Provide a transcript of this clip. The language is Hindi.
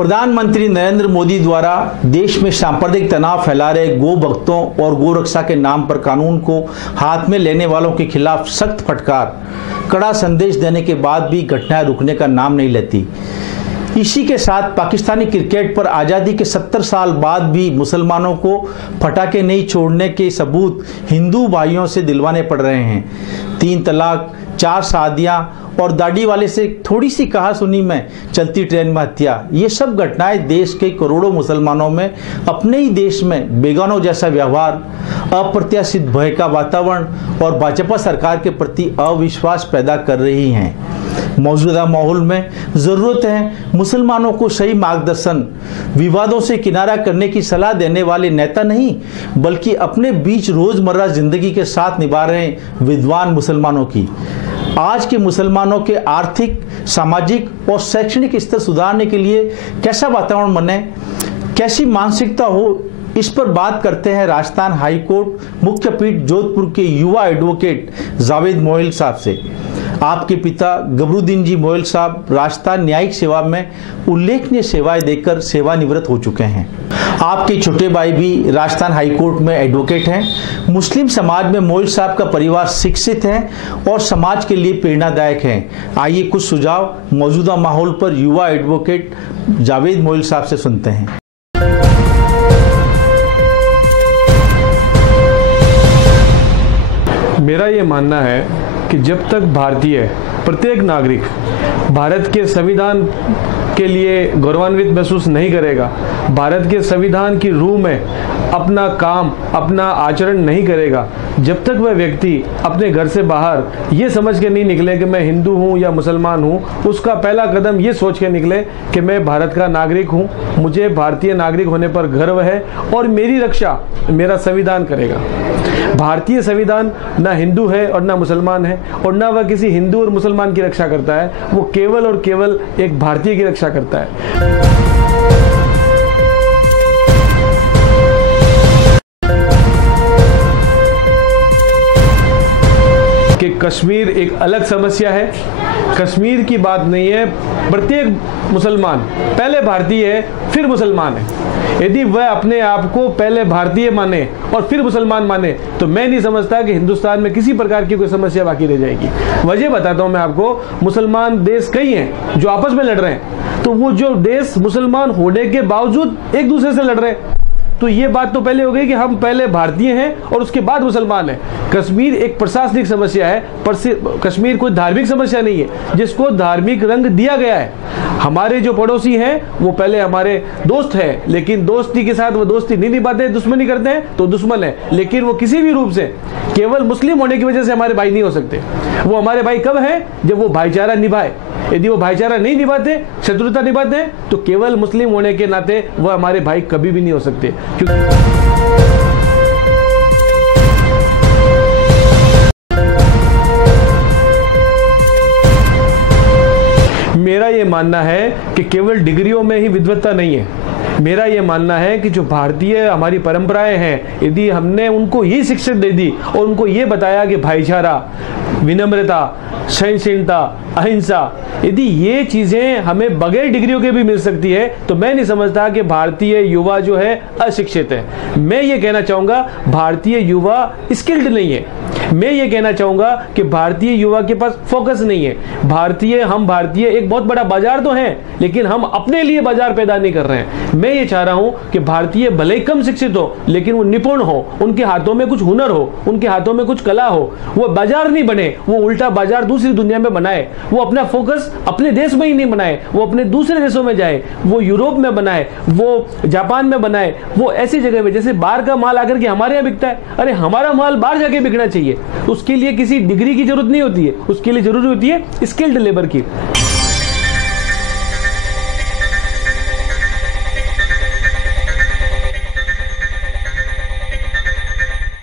प्रधानमंत्री नरेंद्र मोदी द्वारा देश में सांप्रदायिक तनाव फैला रहे गो भक्तों और गो रक्षा के नाम पर कानून को हाथ में लेने वालों के खिलाफ सख्त फटकार, कड़ा संदेश देने के बाद भी घटनाएं रुकने का नाम नहीं लेती। इसी के साथ पाकिस्तानी क्रिकेट पर आज़ादी के 70 साल बाद भी मुसलमानों को पटाखे नहीं छोड़ने के सबूत हिंदू भाइयों से दिलवाने पड़ रहे हैं। 3 तलाक, 4 शादियां और दाढ़ी वाले से थोड़ी सी कहा सुनी में चलती ट्रेन में हत्या, ये सब घटनाएं देश के करोड़ों मुसलमानों में अपने ही देश में बेगानों जैसा व्यवहार, अप्रत्याशित भय का वातावरण और भाजपा सरकार के प्रति अविश्वास पैदा कर रही हैं। मौजूदा माहौल में ज़रूरत है मुसलमानों को सही मार्गदर्शन, विवादों से किनारा करने की सलाह देने वाले नेता नहीं, बल्कि अपने बीच रोज़मर्रा ज़िंदगी के साथ निभा रहे विद्वान मुसलमानों की। आज के मुसलमानों के आर्थिक, सामाजिक और शैक्षणिक स्तर सुधारने के लिए कैसा वातावरण बने, कैसी मानसिकता हो, इस पर बात करते हैं राजस्थान हाई कोर्ट मुख्य पीठ जोधपुर के युवा एडवोकेट जावेद मोइल साहब से। आपके पिता गबरूद्दीन जी मोइल साहब राजस्थान न्यायिक सेवा में उल्लेखनीय सेवाएं देकर सेवानिवृत्त हो चुके हैं। आपके छोटे भाई भी राजस्थान हाई कोर्ट में एडवोकेट हैं। मुस्लिम समाज में मोइल साहब का परिवार शिक्षित है और समाज के लिए प्रेरणादायक है। आइए कुछ सुझाव मौजूदा माहौल पर युवा एडवोकेट जावेद मोइल साहब से सुनते हैं। मेरा ये मानना है कि जब तक भारतीय प्रत्येक नागरिक भारत के संविधान के लिए गौरवान्वित महसूस नहीं करेगा, भारत के संविधान की रूह में अपना काम, अपना आचरण नहीं करेगा, जब तक वह व्यक्ति अपने घर से बाहर ये समझ के नहीं निकले कि मैं हिंदू हूँ या मुसलमान हूँ, उसका पहला कदम ये सोच के निकले कि मैं भारत का नागरिक हूँ, मुझे भारतीय नागरिक होने पर गर्व है और मेरी रक्षा मेरा संविधान करेगा। भारतीय संविधान ना हिंदू है और ना मुसलमान है और ना वह किसी हिंदू और मुसलमान की रक्षा करता है, वो केवल और केवल एक भारतीय की रक्षा करता है। कि कश्मीर एक अलग समस्या है, कश्मीर की बात नहीं है। प्रत्येक मुसलमान पहले भारतीय है फिर मुसलमान है। यदि वह अपने आप को पहले भारतीय माने और फिर मुसलमान माने तो मैं नहीं समझता कि हिंदुस्तान में किसी प्रकार की कोई समस्या बाकी रह जाएगी। वजह बताता हूं मैं आपको, मुसलमान देश कई हैं जो आपस में लड़ रहे हैं, तो वो जो देश मुसलमान होने के बावजूद एक दूसरे से लड़ रहे हैं, तो ये बात तो पहले हो गई कि हम पहले भारतीय हैं और उसके बाद मुसलमान हैं। कश्मीर एक प्रशासनिक समस्या है, कश्मीर कोई धार्मिक समस्या नहीं है जिसको धार्मिक रंग दिया गया है। हमारे जो पड़ोसी हैं वो पहले हमारे दोस्त हैं, लेकिन दोस्ती के साथ वो दोस्ती नहीं निभाते, दुश्मनी करते हैं तो दुश्मन है। लेकिन वो किसी भी रूप से केवल मुस्लिम होने की वजह से हमारे भाई नहीं हो सकते। वो हमारे भाई कब है? जब वो भाईचारा निभाए। यदि वो भाईचारा नहीं निभाते, शत्रुता निभाते हैं, तो केवल मुस्लिम होने के नाते वह हमारे भाई कभी भी नहीं हो सकते। मेरा ये मानना है कि केवल डिग्रियों में ही विद्वत्ता नहीं है। मेरा ये मानना है कि जो भारतीय हमारी परंपराएं हैं, यदि हमने उनको ही शिक्षा दे दी और उनको ये बताया कि भाईचारा, विनम्रता, सहनशीलता, अहिंसा, यदि ये चीजें हमें बगैर डिग्रियों के भी मिल सकती है, तो मैं नहीं समझता कि भारतीय युवा जो है अशिक्षित है। मैं ये कहना चाहूंगा भारतीय युवा स्किल्ड नहीं है। मैं ये कहना चाहूंगा कि भारतीय युवा के पास फोकस नहीं है। हम भारतीय एक बहुत बड़ा बाजार तो हैं, लेकिन हम अपने लिए बाजार पैदा नहीं कर रहे हैं। मैं ये चाह रहा हूं कि भारतीय भले ही कम शिक्षित हो, लेकिन वो निपुण हो, उनके हाथों में कुछ हुनर हो, उनके हाथों में कुछ कला हो। वो बाजार नहीं बने, वो उल्टा बाजार दूसरी दुनिया में बनाए। वो अपना फोकस अपने देश में ही नहीं बनाए, वो अपने दूसरे देशों में जाए, वो यूरोप में बनाए, वो जापान में बनाए, वो ऐसी जगह में जैसे बाहर का माल आकर के हमारे यहाँ बिकता है। अरे हमारा माल बाहर जाके बिकना चाहिए। उसके लिए किसी डिग्री की जरूरत नहीं होती है, उसके लिए जरूरी होती है स्किल्ड लेबर की।